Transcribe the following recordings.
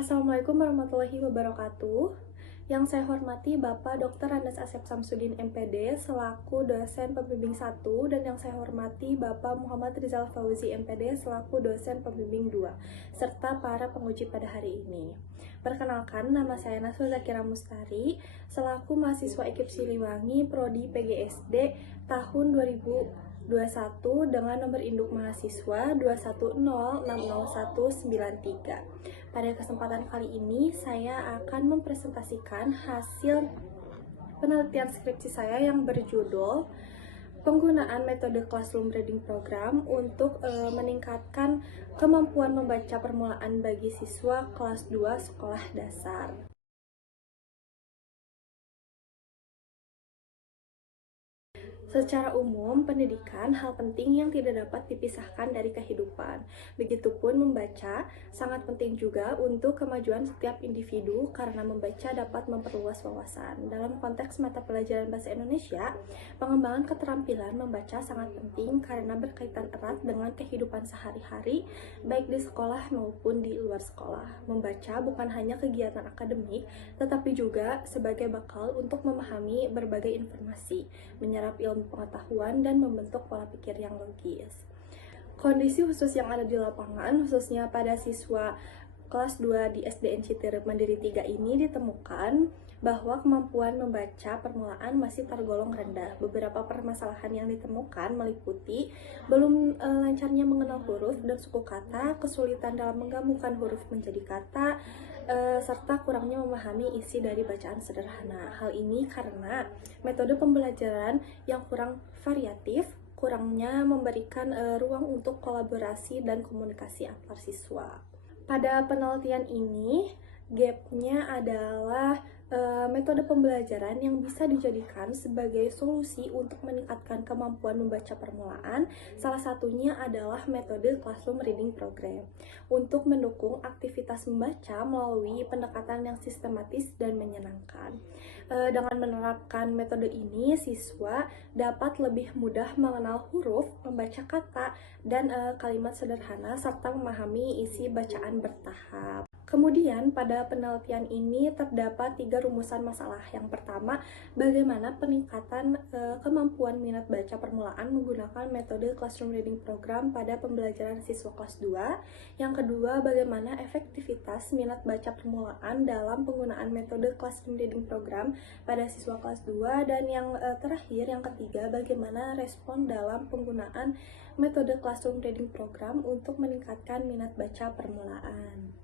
Assalamualaikum warahmatullahi wabarakatuh. Yang saya hormati Bapak Dr. Andes Asep Samsudin MPD selaku dosen pembimbing 1 dan yang saya hormati Bapak Muhammad Rizal Fauzi MPD selaku dosen pembimbing 2 serta para penguji pada hari ini. Perkenalkan, nama saya Naswa Zakira Mustari selaku mahasiswa Ekip Siliwangi Prodi PGSD tahun 2021 dengan nomor induk mahasiswa 210600193. Pada kesempatan kali ini, saya akan mempresentasikan hasil penelitian skripsi saya yang berjudul penggunaan metode Classroom Reading Program untuk meningkatkan kemampuan membaca permulaan bagi siswa kelas 2 sekolah dasar. Secara umum, pendidikan hal penting yang tidak dapat dipisahkan dari kehidupan. Begitupun membaca sangat penting juga untuk kemajuan setiap individu karena membaca dapat memperluas wawasan. Dalam konteks mata pelajaran bahasa Indonesia, pengembangan keterampilan membaca sangat penting karena berkaitan erat dengan kehidupan sehari-hari, baik di sekolah maupun di luar sekolah. Membaca bukan hanya kegiatan akademik, tetapi juga sebagai bekal untuk memahami berbagai informasi, menyerap ilmu pengetahuan, dan membentuk pola pikir yang logis. Kondisi khusus yang ada di lapangan, khususnya pada siswa kelas 2 di SDN Citerep Mandiri 3 ini ditemukan bahwa kemampuan membaca permulaan masih tergolong rendah. Beberapa permasalahan yang ditemukan meliputi belum lancarnya mengenal huruf dan suku kata, kesulitan dalam menggabungkan huruf menjadi kata, serta kurangnya memahami isi dari bacaan sederhana. Hal ini karena metode pembelajaran yang kurang variatif, kurangnya memberikan ruang untuk kolaborasi dan komunikasi antar siswa. Pada penelitian ini, gapnya adalah metode pembelajaran yang bisa dijadikan sebagai solusi untuk meningkatkan kemampuan membaca permulaan. Salah satunya adalah metode Classroom Reading Program untuk mendukung aktivitas membaca melalui pendekatan yang sistematis dan menyenangkan. Dengan menerapkan metode ini, siswa dapat lebih mudah mengenal huruf, membaca kata, dan kalimat sederhana, serta memahami isi bacaan bertahap. Kemudian, pada penelitian ini terdapat 3 rumusan masalah. Yang pertama, bagaimana peningkatan kemampuan minat baca permulaan menggunakan metode Classroom Reading Program pada pembelajaran siswa kelas 2. Yang kedua, bagaimana efektivitas minat baca permulaan dalam penggunaan metode Classroom Reading Program pada siswa kelas 2. Dan yang terakhir, yang ketiga, bagaimana respon dalam penggunaan metode Classroom Reading Program untuk meningkatkan minat baca permulaan.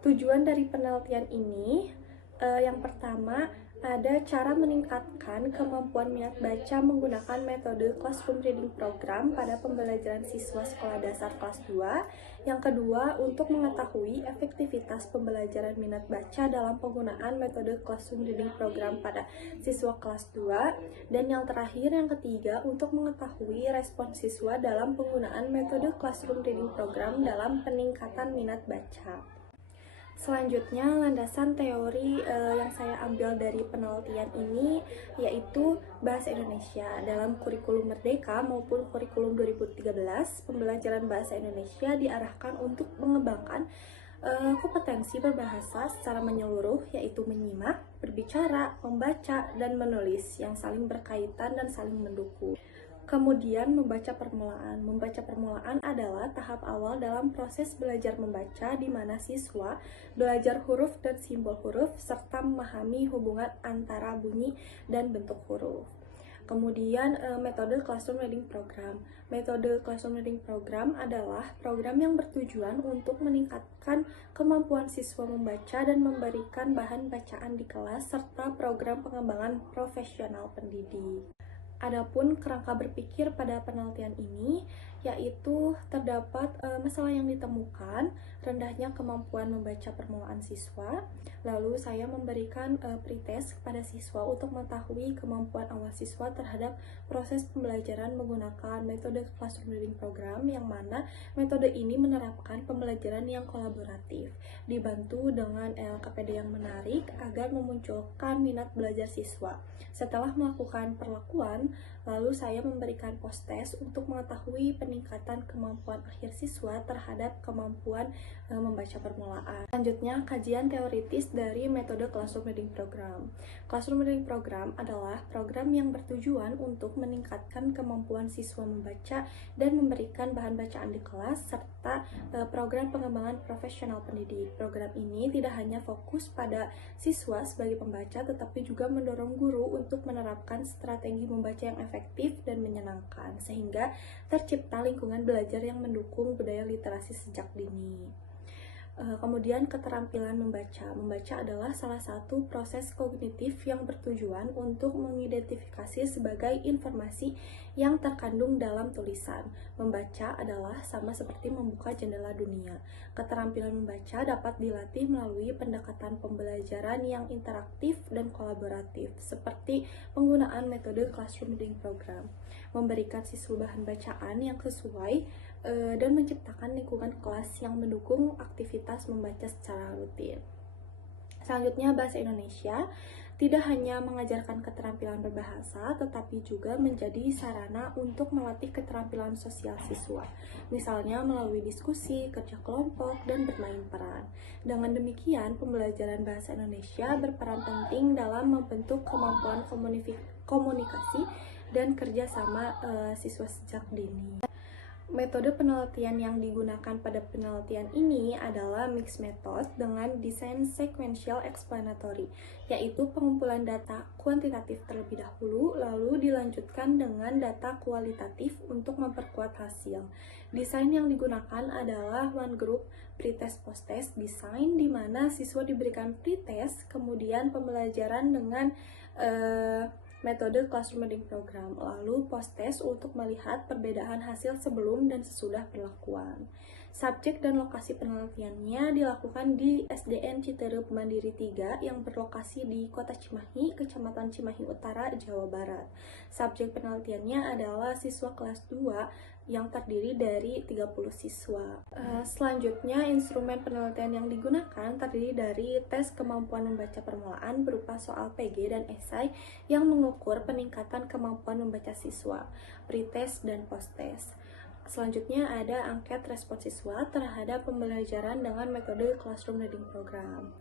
Tujuan dari penelitian ini, yang pertama, ada cara meningkatkan kemampuan minat baca menggunakan metode Classroom Reading Program pada pembelajaran siswa sekolah dasar kelas 2. Yang kedua, untuk mengetahui efektivitas pembelajaran minat baca dalam penggunaan metode Classroom Reading Program pada siswa kelas 2. Dan yang terakhir, yang ketiga, untuk mengetahui respon siswa dalam penggunaan metode Classroom Reading Program dalam peningkatan minat baca. Selanjutnya, landasan teori yang saya ambil dari penelitian ini yaitu Bahasa Indonesia. Dalam kurikulum Merdeka maupun kurikulum 2013, pembelajaran Bahasa Indonesia diarahkan untuk mengembangkan kompetensi berbahasa secara menyeluruh, yaitu menyimak, berbicara, membaca, dan menulis yang saling berkaitan dan saling mendukung. Kemudian, membaca permulaan. Membaca permulaan adalah tahap awal dalam proses belajar membaca di mana siswa belajar huruf dan simbol huruf serta memahami hubungan antara bunyi dan bentuk huruf. Kemudian, metode Classroom Reading Program. Metode Classroom Reading Program adalah program yang bertujuan untuk meningkatkan kemampuan siswa membaca dan memberikan bahan bacaan di kelas serta program pengembangan profesional pendidik. Adapun kerangka berpikir pada penelitian ini yaitu terdapat masalah yang ditemukan, rendahnya kemampuan membaca permulaan siswa. Lalu saya memberikan pretest kepada siswa untuk mengetahui kemampuan awal siswa terhadap proses pembelajaran menggunakan metode Classroom Reading Program, yang mana metode ini menerapkan pembelajaran yang kolaboratif, dibantu dengan LKPD yang menarik agar memunculkan minat belajar siswa. Setelah melakukan perlakuan, lalu saya memberikan post test untuk mengetahui peningkatan kemampuan akhir siswa terhadap kemampuan membaca permulaan. Selanjutnya, kajian teoritis dari metode Classroom Reading Program. Classroom Reading Program adalah program yang bertujuan untuk meningkatkan kemampuan siswa membaca dan memberikan bahan bacaan di kelas, serta program pengembangan profesional pendidik. Program ini tidak hanya fokus pada siswa sebagai pembaca, tetapi juga mendorong guru untuk menerapkan strategi membaca yang efektif dan menyenangkan, sehingga tercipta lingkungan belajar yang mendukung budaya literasi sejak dini. Kemudian keterampilan membaca. Membaca adalah salah satu proses kognitif yang bertujuan untuk mengidentifikasi sebagai informasi yang terkandung dalam tulisan. Membaca adalah sama seperti membuka jendela dunia. Keterampilan membaca dapat dilatih melalui pendekatan pembelajaran yang interaktif dan kolaboratif, seperti penggunaan metode Classroom Reading Program, memberikan siswa bahan bacaan yang sesuai, dan menciptakan lingkungan kelas yang mendukung aktivitas membaca secara rutin. Selanjutnya, bahasa Indonesia tidak hanya mengajarkan keterampilan berbahasa, tetapi juga menjadi sarana untuk melatih keterampilan sosial siswa, misalnya melalui diskusi, kerja kelompok, dan bermain peran. Dengan demikian, pembelajaran bahasa Indonesia berperan penting dalam membentuk kemampuan komunikasi dan kerjasama siswa sejak dini. Metode penelitian yang digunakan pada penelitian ini adalah mixed method dengan desain sequential explanatory, yaitu pengumpulan data kuantitatif terlebih dahulu, lalu dilanjutkan dengan data kualitatif untuk memperkuat hasil. Desain yang digunakan adalah one group pretest post-test design, di mana siswa diberikan pretest, kemudian pembelajaran dengan metode Classroom Reading Program, lalu post-test untuk melihat perbedaan hasil sebelum dan sesudah perlakuan. Subjek dan lokasi penelitiannya dilakukan di SDN Citerep Mandiri 3 yang berlokasi di Kota Cimahi, Kecamatan Cimahi Utara, Jawa Barat. Subjek penelitiannya adalah siswa kelas 2 yang terdiri dari 30 siswa. Selanjutnya, instrumen penelitian yang digunakan terdiri dari tes kemampuan membaca permulaan berupa soal PG dan esai yang mengukur peningkatan kemampuan membaca siswa, pretest dan post-test. Selanjutnya ada angket respon siswa terhadap pembelajaran dengan metode Classroom Reading Program.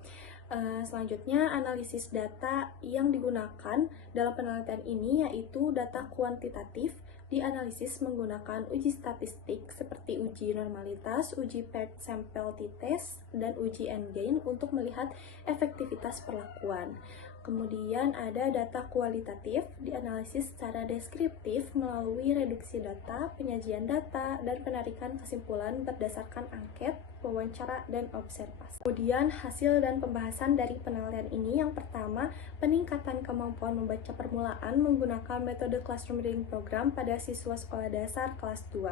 Selanjutnya, analisis data yang digunakan dalam penelitian ini yaitu data kuantitatif, dianalisis menggunakan uji statistik seperti uji normalitas, uji paired sample t-test, dan uji N-gain untuk melihat efektivitas perlakuan. Kemudian ada data kualitatif, dianalisis secara deskriptif melalui reduksi data, penyajian data, dan penarikan kesimpulan berdasarkan angket, wawancara, dan observasi. Kemudian hasil dan pembahasan dari penelitian ini, yang pertama, peningkatan kemampuan membaca permulaan menggunakan metode Classroom Reading Program pada siswa sekolah dasar kelas 2.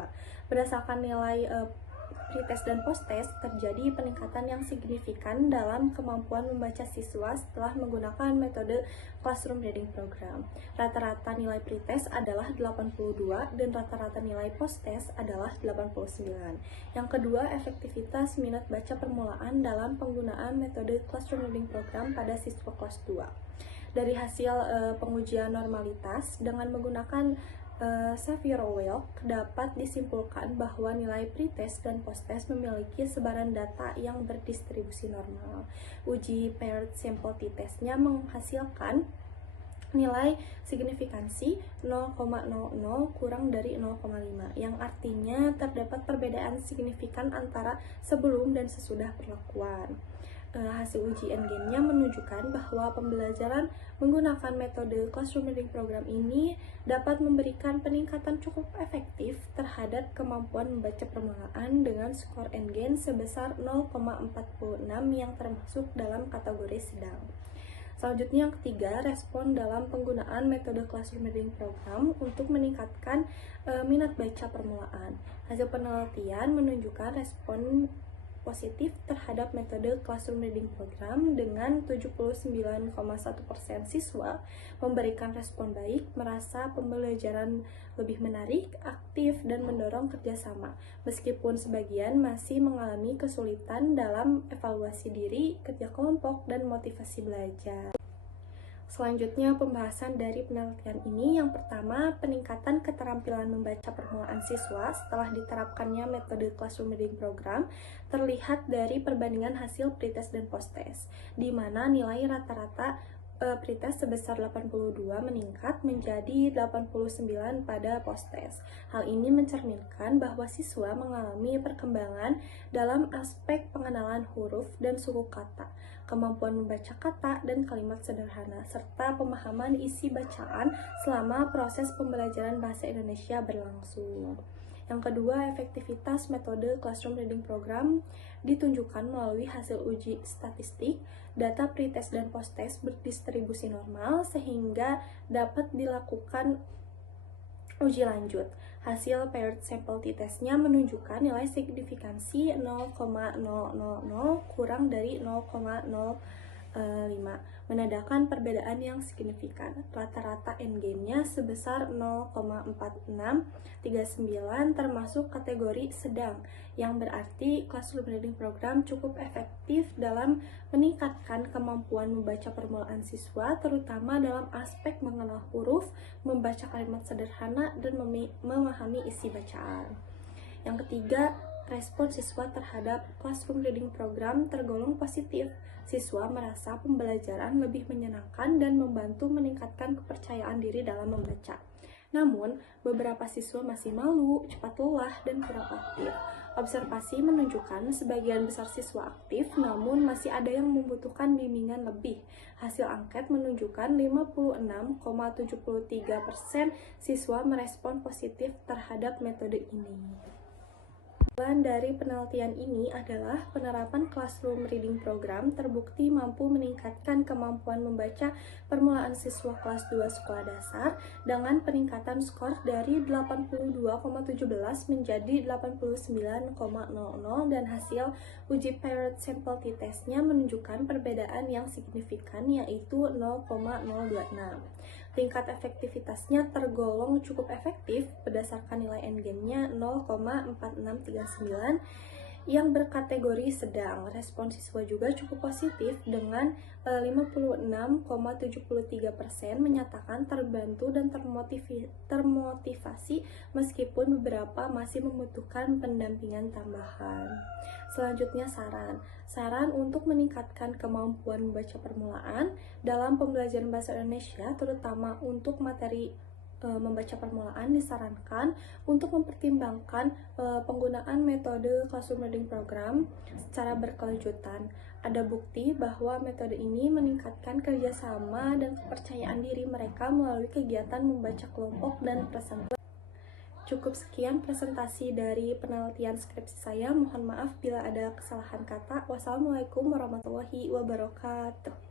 Berdasarkan nilai pretest dan post-test, terjadi peningkatan yang signifikan dalam kemampuan membaca siswa setelah menggunakan metode Classroom Reading Program. Rata-rata nilai pretest adalah 82 dan rata-rata nilai post-test adalah 89. Yang kedua, efektivitas minat baca permulaan dalam penggunaan metode Classroom Reading Program pada siswa kelas 2. Dari hasil pengujian normalitas dengan menggunakan Savio-Weyok, dapat disimpulkan bahwa nilai pretest dan posttest memiliki sebaran data yang berdistribusi normal. Uji paired sample t-testnya menghasilkan nilai signifikansi 0,00 kurang dari 0,5, yang artinya terdapat perbedaan signifikan antara sebelum dan sesudah perlakuan. Hasil uji N-gain-nya menunjukkan bahwa pembelajaran menggunakan metode Classroom Reading Program ini dapat memberikan peningkatan cukup efektif terhadap kemampuan membaca permulaan dengan skor N-gain sebesar 0,46 yang termasuk dalam kategori sedang. Selanjutnya, yang ketiga, respon dalam penggunaan metode Classroom Reading Program untuk meningkatkan minat baca permulaan. Hasil penelitian menunjukkan respon positif terhadap metode Classroom Reading Program dengan 79,1% siswa memberikan respon baik, merasa pembelajaran lebih menarik, aktif, dan mendorong kerjasama, meskipun sebagian masih mengalami kesulitan dalam evaluasi diri, kerja kelompok, dan motivasi belajar. Selanjutnya, pembahasan dari penelitian ini yang pertama, peningkatan keterampilan membaca permulaan siswa setelah diterapkannya metode classroom reading program terlihat dari perbandingan hasil pretest dan posttest, di mana nilai rata-rata pretest sebesar 82 meningkat menjadi 89 pada posttest. Hal ini mencerminkan bahwa siswa mengalami perkembangan dalam aspek pengenalan huruf dan suku kata, kemampuan membaca kata dan kalimat sederhana, serta pemahaman isi bacaan selama proses pembelajaran bahasa Indonesia berlangsung. Yang kedua, efektivitas metode classroom reading program ditunjukkan melalui hasil uji statistik, data pretest dan posttest berdistribusi normal sehingga dapat dilakukan uji lanjut. Hasil paired sample t-testnya menunjukkan nilai signifikansi 0,000 kurang dari 0,05, menandakan perbedaan yang signifikan. Rata-rata endgainnya sebesar 0,4639 termasuk kategori sedang, yang berarti classroom reading program cukup efektif dalam meningkatkan kemampuan membaca permulaan siswa, terutama dalam aspek mengenal huruf, membaca kalimat sederhana, dan memahami isi bacaan. Yang ketiga, respon siswa terhadap classroom reading program tergolong positif. Siswa merasa pembelajaran lebih menyenangkan dan membantu meningkatkan kepercayaan diri dalam membaca. Namun, beberapa siswa masih malu, cepat lelah, dan kurang aktif. Observasi menunjukkan sebagian besar siswa aktif, namun masih ada yang membutuhkan bimbingan lebih. Hasil angket menunjukkan 56,73% siswa merespon positif terhadap metode ini. Kesimpulan dari penelitian ini adalah penerapan classroom reading program terbukti mampu meningkatkan kemampuan membaca permulaan siswa kelas 2 sekolah dasar dengan peningkatan skor dari 82,17 menjadi 89,00 dan hasil uji paired sample t-testnya menunjukkan perbedaan yang signifikan yaitu 0,026. Tingkat efektivitasnya tergolong cukup efektif berdasarkan nilai endgainnya 0,4639 yang berkategori sedang. Respon siswa juga cukup positif dengan 56,73% menyatakan terbantu dan termotivasi meskipun beberapa masih membutuhkan pendampingan tambahan. Selanjutnya saran untuk meningkatkan kemampuan membaca permulaan dalam pembelajaran bahasa Indonesia, terutama untuk materi membaca permulaan, disarankan untuk mempertimbangkan penggunaan metode classroom reading program secara berkelanjutan. Ada bukti bahwa metode ini meningkatkan kerjasama dan kepercayaan diri mereka melalui kegiatan membaca kelompok dan presentasi. Cukup sekian presentasi dari penelitian skripsi saya. Mohon maaf bila ada kesalahan kata. Wassalamualaikum warahmatullahi wabarakatuh.